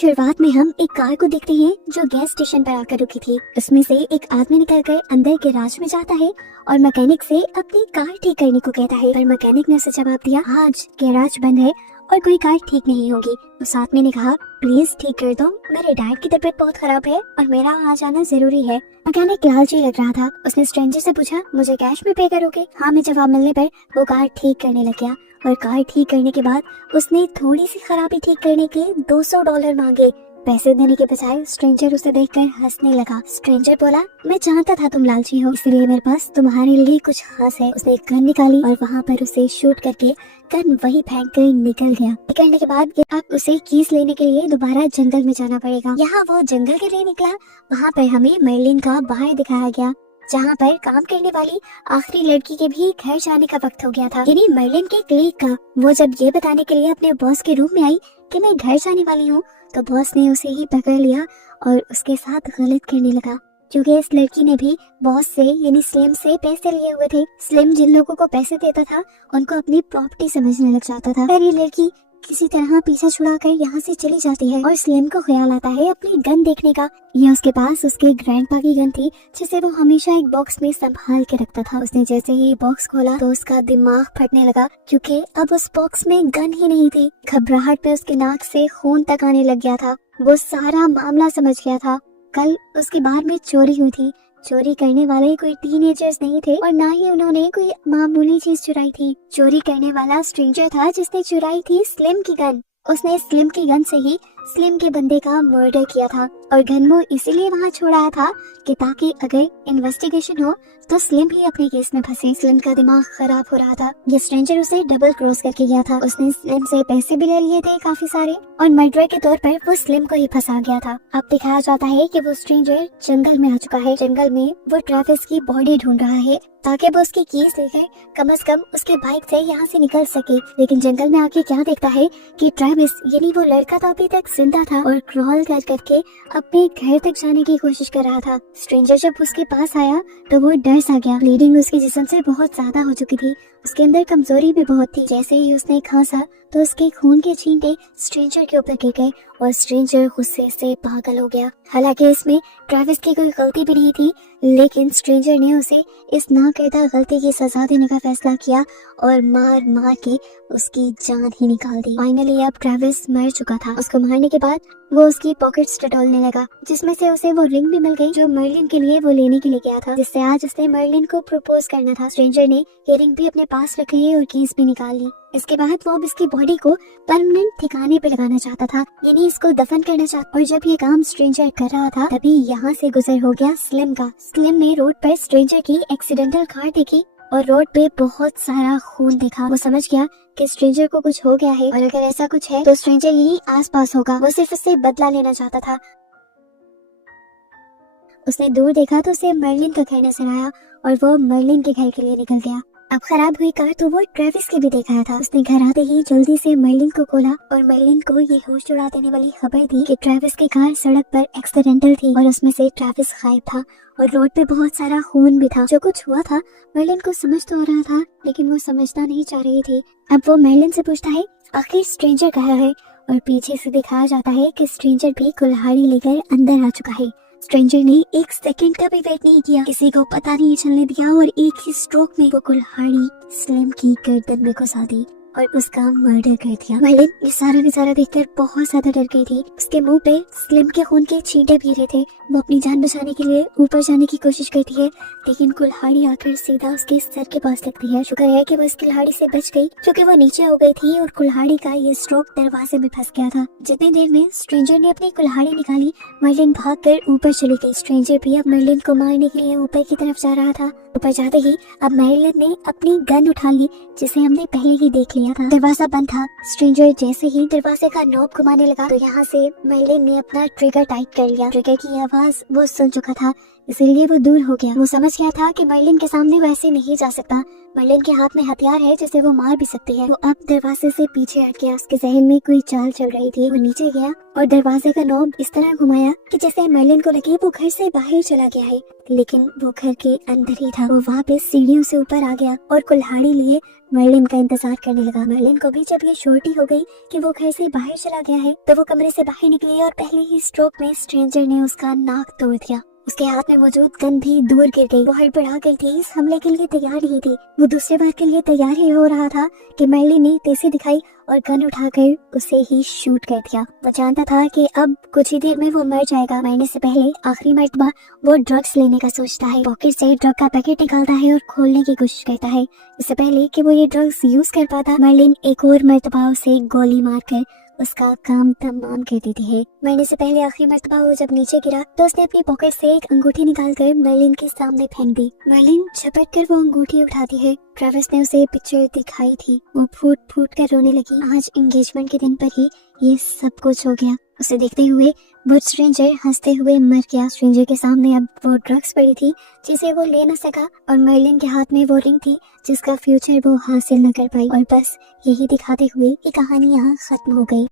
शुरुआत में हम एक कार को देखते हैं जो गैस स्टेशन पर आकर रुकी थी। उसमें से एक आदमी निकलकर अंदर गैराज में जाता है और मैकेनिक से अपनी कार ठीक करने को कहता है, पर मैकेनिक ने उसे जवाब दिया, आज गैराज बंद है और कोई कार ठीक नहीं होगी। उस आदमी ने कहा, प्लीज ठीक कर दो, मेरे डैड की तबीयत बहुत खराब है और मेरा आ जाना जरूरी है। मैकेनिक लालची लग रहा था। उसने स्ट्रेंजर से पूछा, मुझे कैश में पे करोगे? हाँ में जवाब मिलने पर वो कार ठीक करने लग गया और कार ठीक करने के बाद उसने थोड़ी सी खराबी ठीक करने के $200 मांगे। पैसे देने के बजाय स्ट्रेंजर उसे देखकर हंसने लगा। स्ट्रेंजर बोला, मैं जानता था तुम लालची हो, इसलिए मेरे पास तुम्हारे लिए कुछ खास है। उसने एक गन निकाली और वहाँ पर उसे शूट करके गन वही फेंक कर निकल गया। निकलने के बाद अब उसे कीज लेने के लिए दोबारा जंगल में जाना पड़ेगा। यहाँ वो जंगल के लिए निकला। वहाँ पर हमें मर्लिन का बाहर दिखाया गया, जहाँ पर काम करने वाली आखिरी लड़की के भी घर जाने का वक्त हो गया था, यानी मर्लिन के क्लीग का। वो जब ये बताने के लिए अपने बॉस के रूम में आई कि मैं घर जाने वाली हूँ, तो बॉस ने उसे ही पकड़ लिया और उसके साथ गलत करने लगा, क्योंकि इस लड़की ने भी बॉस से यानी स्लिम से पैसे लिए हुए थे। स्लिम जिन लोगों को पैसे देता था उनको अपनी प्रॉपर्टी समझने लग जाता था। फिर ये लड़की किसी तरह पीछा छुड़ाकर यहाँ से चली जाती है और स्लिम को ख्याल आता है अपनी गन देखने का। ये उसके पास उसके ग्रैंडपा की गन थी, जिसे वो हमेशा एक बॉक्स में संभाल के रखता था। उसने जैसे ही बॉक्स खोला तो उसका दिमाग फटने लगा, क्योंकि अब उस बॉक्स में गन ही नहीं थी। घबराहट में उसके नाक से खून तक आने लग गया था। वो सारा मामला समझ गया था। कल उसके बार में चोरी हुई थी। चोरी करने वाले कोई टीनेजर्स नहीं थे और ना ही उन्होंने कोई मामूली चीज चुराई थी। चोरी करने वाला स्ट्रेंजर था जिसने चुराई थी स्लिम की गन। उसने स्लिम की गन से ही स्लिम के बंदे का मर्डर किया था और गन वो इसीलिए वहाँ छोड़ाया था कि ताकि अगर इन्वेस्टिगेशन हो तो स्लिम ही अपने केस में फंसे। स्लिम का दिमाग खराब हो रहा था। ये स्ट्रेंजर उसे डबल क्रॉस करके गया था। उसने स्लिम से पैसे भी ले लिए थे काफी सारे और मर्डर के तौर पर वो स्लिम को ही फंसा गया था। अब दिखाया जाता है कि वो स्ट्रेंजर जंगल में आ चुका है। जंगल में वो ट्रेविस की बॉडी ढूंढ रहा है ताकि वो उसकी कीज लेकर कम से कम उसके बाइक से यहाँ से निकल सके। लेकिन जंगल में आके क्या देखता है कि ट्रेविस यानी वो लड़का तो अभी तक जिंदा था और क्रॉल कर करके अपने घर तक जाने की कोशिश कर रहा था। स्ट्रेंजर जब उसके पास आया तो वो डर सा गया। ब्लीडिंग उसके जिस्म से बहुत ज्यादा हो चुकी थी। उसके अंदर कमजोरी भी बहुत थी। जैसे ही उसने खांसा तो उसके खून के छींटे स्ट्रेंजर के ऊपर गिर गए और स्ट्रेंजर गुस्से से पागल हो गया। हालांकि इसमें ट्रेविस की कोई गलती भी नहीं थी, लेकिन स्ट्रेंजर ने उसे इस नाकर्दा गलती की सजा देने का फैसला किया और मार मार के उसकी जान ही निकाल दी। फाइनली अब ट्रेविस मर चुका था। उसको मारने के बाद वो उसकी पॉकेट्स टटोलने लगा, जिसमें से उसे वो रिंग भी मिल गई जो मर्लिन के लिए वो लेने के लिए गया था, जिससे आज उसने मर्लिन को प्रपोज करना था। स्ट्रेंजर ने ये रिंग भी अपने पास रख ली और कीज भी निकाल ली। इसके बाद वो अब इसकी बॉडी को परमानेंट ठिकाने पे लगाना चाहता था, यानी इसको दफन करना चाहता। और जब ये काम स्ट्रेंजर कर रहा था तभी यहाँ से गुजर हो गया स्लिम का। स्लिम ने रोड पर स्ट्रेंजर की एक्सीडेंटल कार देखी और रोड पे बहुत सारा खून देखा। वो समझ गया कि स्ट्रेंजर को कुछ हो गया है और अगर ऐसा कुछ है तो स्ट्रेंजर यही आसपास होगा। वो सिर्फ उससे बदला लेना चाहता था। उसने दूर देखा तो उसे मर्लिन का घर नजर आया और वो मर्लिन के घर के लिए निकल गया। अब खराब हुई कार तो वो ट्रेविस की भी देखा था। उसने घर आते ही जल्दी से मर्लिन को खोला और मर्लिन को ये होश उड़ा देने वाली खबर दी कि ट्रेविस की कार सड़क पर एक्सीडेंटल थी और उसमें से ट्रेविस गायब था और रोड पे बहुत सारा खून भी था। जो कुछ हुआ था मर्लिन को समझ तो आ रहा था, लेकिन वो समझना नहीं चाह रही थी। अब वो मर्लिन से पूछता है आखिर स्ट्रेंजर कहाँ है, और पीछे से दिखाया जाता है कि स्ट्रेंजर भी कुल्हाड़ी लेकर अंदर आ चुका है। स्ट्रेंजर ने एक सेकंड का भी वेट नहीं किया, किसी को पता नहीं चलने दिया और एक ही स्ट्रोक में वो कुल्हाड़ी स्लिम की गर्दन में घुसा दी और उसका मर्डर कर दिया। मर्लिन ये सारा नजारा देखकर बहुत ज्यादा डर गई थी। उसके मुंह पे स्लिम के खून के छींटे भी रहे थे। वो अपनी जान बचाने के लिए ऊपर जाने की कोशिश करती है, लेकिन कुल्हाड़ी आकर सीधा उसके सर के पास लगती है। शुक्र है कि वो इस कुल्हाड़ी से बच गई, क्योंकि वो नीचे हो गई थी और कुल्हाड़ी का ये स्ट्रोक दरवाजे में फंस गया था। जितनी देर में स्ट्रेंजर ने अपनी कुल्हाड़ी निकाली, मर्लिन भागकर ऊपर चली गई। स्ट्रेंजर भी अब मर्लिन को मारने के लिए ऊपर की तरफ जा रहा था। ऊपर जाते ही अब मर्लिन ने अपनी गन उठा ली, जिसे हमने पहले ही देख लिया था। दरवाजा बंद था। स्ट्रेंजर जैसे ही दरवाजे का नॉब घुमाने लगा तो यहाँ से मर्लिन ने अपना ट्रिगर टाइट कर लिया। ट्रिगर की आवाज वो सुन चुका था, इसीलिए वो दूर हो गया। वो समझ गया था कि मर्लिन के सामने वैसे नहीं जा सकता। मर्लिन के हाथ में हथियार है जिसे वो मार भी सकती है। वो अब दरवाजे से पीछे हट गया। उसके जहन में कोई चाल चल रही थी। वो नीचे गया और दरवाजे का नॉब इस तरह घुमाया कि जैसे मर्लिन को लगे वो घर से बाहर चला गया है, लेकिन वो घर के अंदर ही था। वो वापस सीढ़ियों से ऊपर आ गया और कुल्हाड़ी लिए मर्लिन का इंतजार करने लगा। मर्लिन को भी जब ये श्योरिटी हो गई कि वो घर से बाहर चला गया है, तो वो कमरे से बाहर निकली और पहले ही स्ट्रोक में स्ट्रेंजर ने उसका नाक तोड़ दिया। उसके हाथ में मौजूद गन भी दूर गिर गई। वो हड़बड़ा गई थी, इस हमले के लिए तैयार ही थी। वो दूसरे बार के लिए तैयार ही हो रहा था कि मर्लिन ने तेजी दिखाई और गन उठाकर उसे ही शूट कर दिया। वो जानता था कि अब कुछ ही देर में वो मर जाएगा। मरने से पहले आखिरी मर्तबा वो ड्रग्स लेने का सोचता है। पॉकेट से ड्रग का पैकेट निकालता है और खोलने की कोशिश करता है। इससे पहले कि वो ये ड्रग्स यूज कर पाता, मर्लिन एक और मर्तबा उसे गोली मारकर उसका काम तमाम कर देती है। मरने से पहले आखिरी मर्तबा वो जब नीचे गिरा तो उसने अपनी पॉकेट से एक अंगूठी निकालकर मर्लिन के सामने फेंक दी। मर्लिन झपट कर वो अंगूठी उठाती है। ट्रेविस ने उसे पिक्चर दिखाई थी। वो फूट फूट कर रोने लगी। आज एंगेजमेंट के दिन पर ही ये सब कुछ हो गया। उसे देखते हुए वो स्ट्रेंजर हंसते हुए मर गया। स्ट्रेंजर के सामने अब वो ड्रग्स पड़ी थी जिसे वो ले न सका, और मर्लिन के हाथ में वो रिंग थी जिसका फ्यूचर वो हासिल न कर पाई। और बस यही दिखाते हुए ये कहानी यहाँ खत्म हो गई।